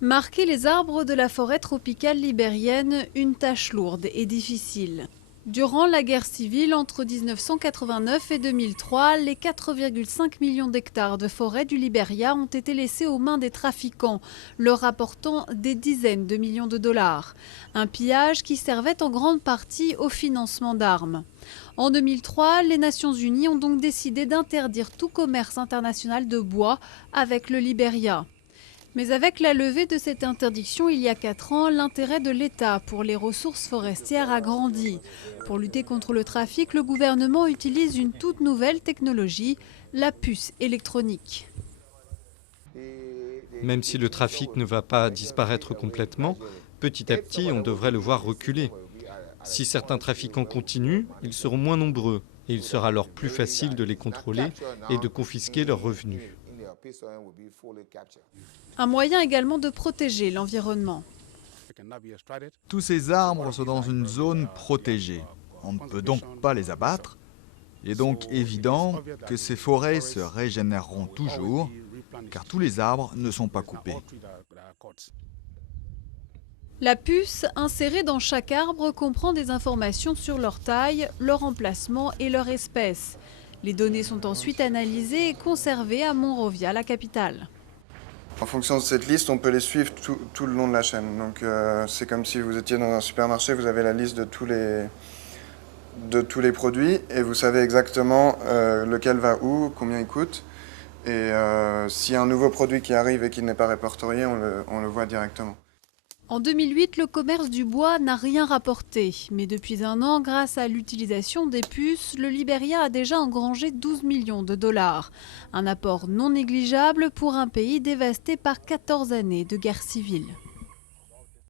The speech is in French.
Marquer les arbres de la forêt tropicale libérienne, une tâche lourde et difficile. Durant la guerre civile entre 1989 et 2003, les 4,5 millions d'hectares de forêt du Libéria ont été laissés aux mains des trafiquants, leur rapportant des dizaines de millions de dollars. Un pillage qui servait en grande partie au financement d'armes. En 2003, les Nations Unies ont donc décidé d'interdire tout commerce international de bois avec le Libéria. Mais avec la levée de cette interdiction il y a 4 ans, l'intérêt de l'État pour les ressources forestières a grandi. Pour lutter contre le trafic, le gouvernement utilise une toute nouvelle technologie, la puce électronique. Même si le trafic ne va pas disparaître complètement, petit à petit, on devrait le voir reculer. Si certains trafiquants continuent, ils seront moins nombreux et il sera alors plus facile de les contrôler et de confisquer leurs revenus. Un moyen également de protéger l'environnement. Tous ces arbres sont dans une zone protégée. On ne peut donc pas les abattre. Il est donc évident que ces forêts se régénéreront toujours, car tous les arbres ne sont pas coupés. La puce insérée dans chaque arbre comprend des informations sur leur taille, leur emplacement et leur espèce. Les données sont ensuite analysées et conservées à Monrovia, la capitale. En fonction de cette liste, on peut les suivre tout le long de la chaîne. Donc c'est comme si vous étiez dans un supermarché, vous avez la liste de tous les produits et vous savez exactement lequel va où, combien il coûte. Et s'il y a un nouveau produit qui arrive et qui n'est pas répertorié, on le voit directement. En 2008, le commerce du bois n'a rien rapporté. Mais depuis un an, grâce à l'utilisation des puces, le Libéria a déjà engrangé 12 millions de dollars. Un apport non négligeable pour un pays dévasté par 14 années de guerre civile.